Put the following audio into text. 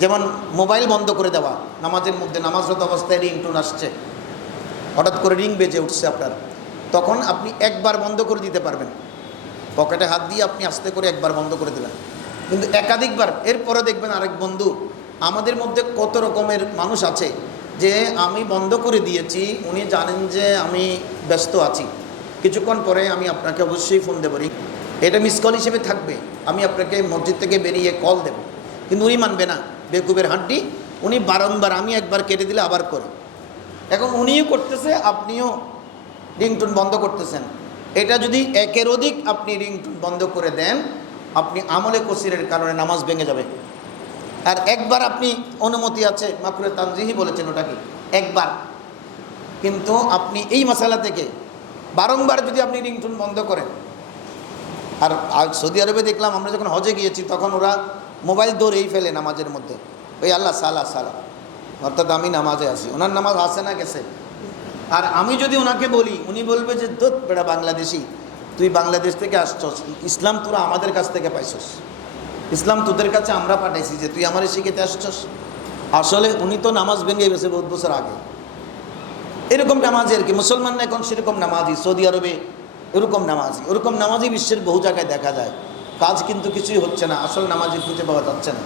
যেমন মোবাইল বন্ধ করে দেওয়া, নামাজের মধ্যে নামাজরত অবস্থায় রিংটোন আসছে, হঠাৎ করে রিং বেজে উঠছে আপনার, তখন আপনি একবার বন্ধ করে দিতে পারবেন। পকেটে হাত দিয়ে আপনি আস্তে করে একবার বন্ধ করে দিলেন। কিন্তু একাধিকবার, এরপরে দেখবেন আরেক বন্ধু, আমাদের মধ্যে কত রকমের মানুষ আছে যে আমি বন্ধ করে দিয়েছি, উনি জানেন যে আমি ব্যস্ত আছি। কিছুক্ষণ পরে আমি আপনাকে অবশ্যই ফোন দেবো এটা মিস কল হিসেবে থাকবে। আমি আপনাকে মসজিদ থেকে বেরিয়ে কল দেব। কিন্তু উনি মানবে না। বেকুবের হাড্ডি, উনি বারংবার আমি একবার কেটে দিলে আবার করে। এখন উনিও করতেছে, আপনিও রিংটোন বন্ধ করতেছেন। এটা যদি একের অধিক আপনি রিংটোন বন্ধ করে দেন, আপনি আমলে কসিরের কারণে নামাজ ভেঙে যাবে। আর একবার আপনি অনুমতি আছে মাকুরে তানজিহি বলেছেন ওটাকে, একবার। কিন্তু আপনি এই মশালা থেকে বারংবার যদি আপনি রিংটোন বন্ধ করেন, আর আর সৌদি আরবে দেখলাম আমরা যখন হজে গিয়েছি, তখন ওরা মোবাইল দৌড়েই ফেলে নামাজের মধ্যে। ওই আল্লাহ, সালা সালা। অর্থাৎ আমি নামাজে আছি। ওনার নামাজ আসে না গেছে? আর আমি যদি ওনাকে বলি, উনি বলবে যে দোত বেড়া বাংলাদেশি, তুই বাংলাদেশ থেকে আসছস। ইসলাম তোরা আমাদের কাছ থেকে পাইছস। ইসলাম তোদের কাছে আমরা পাঠাইছি যে, তুই আমারে শিখেতে আসছস। আসলে উনি তো নামাজ ভেঙে গেছে বহুত বছর আগে। এরকম নামাজি আর কি। মুসলমানরা এখন সেরকম নামাজি, সৌদি আরবে এরকম নামাজি। ওরকম নামাজি বিশ্বের বহু জায়গায় দেখা যায়। কাজ কিন্তু কিছুই হচ্ছে না আসল নামাজি খুঁজে পাওয়া যাচ্ছে না।